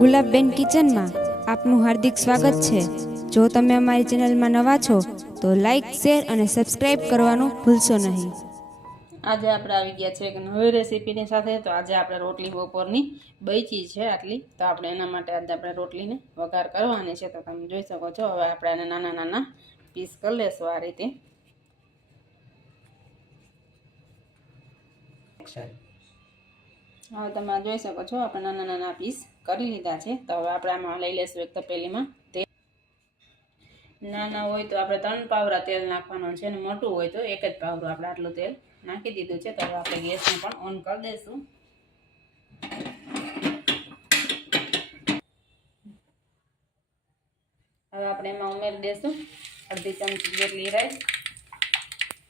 ગુલાબબેન કિચનમાં આપનું હાર્દિક સ્વાગત છે. જો તમે અમારી ચેનલમાં નવા છો તો લાઈક શેર અને સબસ્ક્રાઈબ કરવાનું ભૂલશો નહીં. આજે આપણે આવી ગયા છે એક નવી રેસીપીની સાથે. તો આજે આપણે રોટલી બપોરની બચી છે આટલી. તો આપણે એના માટે આજે આપણે રોટલીને વઘાર કરવાની છે. તો તમે જોઈ શકો છો હવે આપણે આને નાના નાના પીસ કરી લેશું આ રીતે. હવે તમે જોઈ શકો છો, આપણે નાના નાના પીસ કરી લીધા છે. તો હવે આપણે આમાં લઈ લેશું એક તપેલીમાં તેલ. નાના હોય તો આપણે ત્રણ પાવરા તેલ નાખવાનું છે અને મોટું હોય તો એક જ પાવરું આપણે આટલું તેલ નાખી દીધું છે. તો હવે આપણે ગેસને પણ ઓન કરી દઈશું હવે આપણે એમાં ઉમેરી દઈશું અડધી ચમચી જેટલી રાઈસ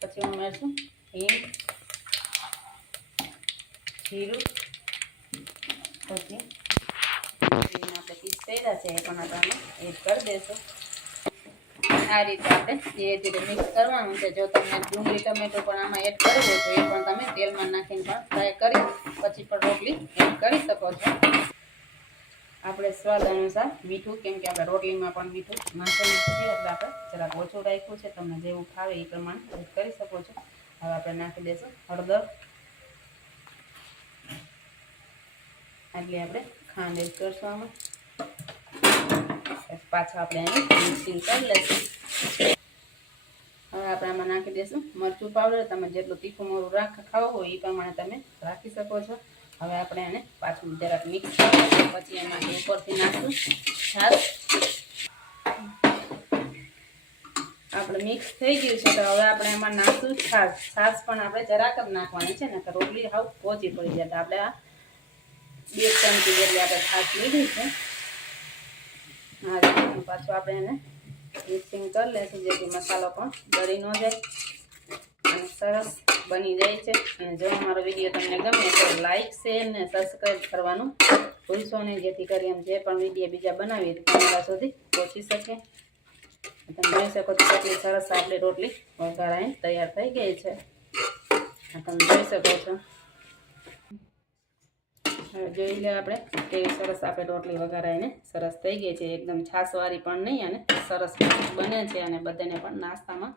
પછી ઉમેરશું હિંગ, જીરું એમાં આપણે પીસ કર્યા છે આપણે એડ કરી દઈશું. આ રીતે આપણે ધીરે ધીરે મિક્સ કરવાનું છે, જો તમને ડુંગળી, ટમેટો પણ આમાં એડ કરવું તો એ પણ તમે તેલમાં નાખીને પણ ફ્રાય કરી, પછી પણ રોટલી એડ કરી શકો છો. આપણે સ્વાદ અનુસાર મીઠું, કેમ કે આપણે રોટલીમાં પણ મીઠું નાખેલું છે, એટલે આપણે જરાક ઓછું રાખ્યું છે, તમને જેવું ખાવે એ પ્રમાણે એડ કરી શકો છો. હવે આપણે નાખી દઈશું હળદર. આટલી આપણે ખાંડ એડ કરશું આમાં. પાછા આપણે એને મિક્સિંગ કરી લઈશું. હવે આપણે આમાં નાખી દઈશું મરચું પાવડર તમે જેટલું તીખું મોરું રાખ ખાવો હોય એ પ્રમાણે તમે રાખી શકો છો. હવે આપણે એને પાછું જરાક મિક્સ કરી પછી એમાં ઉપરથી નાખશું છાશ. આપણે મિક્સ થઈ ગયું છે તો હવે આપણે એમાં નાખશું છાશ. છાશ પણ આપણે જરાક જ નાખવાની છે ને તો રોટલી હાવ પોચી પડી જાય આપણે આ બે ચમચી જેટલી આપણે છાશ લીધી છે. આ રીતે પાછું આપણે એને મિક્સિંગ કરી લઈશું જેથી મસાલો પણ દળી ન જાય. અને સરસ બની જાય છે. અને જો અમારો વીડિયો તમને ગમે તો લાઈક, શેર ને સબસ્ક્રાઈબ કરવાનું ભૂલશો નહીં, જેથી કરી એમ જે પણ વીડિયો બીજા બનાવીએ તમારા સુધી પહોંચી શકે. તમે જોઈ શકો છો કેટલી સરસ આપણી રોટલી વઘારાઈ તૈયાર થઈ ગઈ છે. તમે જોઈ શકો છો. જોઈ લે આપણે કેવી સરસ આપણે રોટલી વઘારાઈને સરસ થઈ ગઈ છે. એકદમ છાશવાળી પણ નહીં અને સરસ બને છે અને બધાને પણ નાસ્તામાં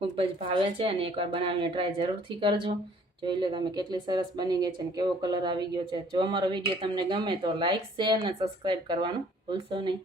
ખૂબ જ ભાવે છે અને એકવાર બનાવીને ટ્રાય જરૂરથી કરજો. જોઈ લો તમે કેટલી સરસ બની ગઈ છે અને કેવો કલર આવી ગયો છે. જો અમારો વીડિયો તમને ગમે તો લાઇક શેર અને સબસ્ક્રાઈબ કરવાનું ભૂલશો નહીં.